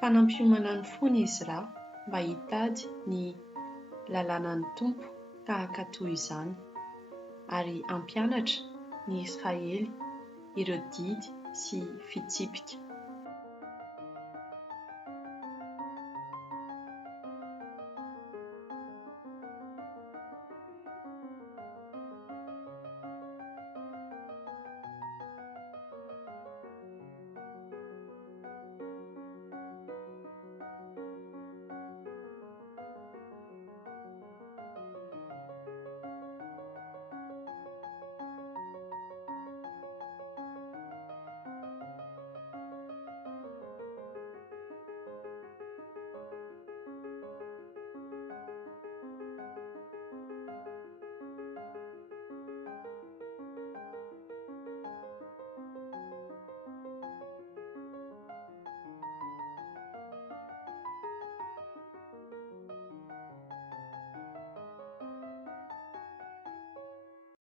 Fanampiomana ny fony Ezra mba hitady ny lalànan'ny Tompo tahaka toy izany, ary hampianatra ny Israely ireo didy sy fitsipika.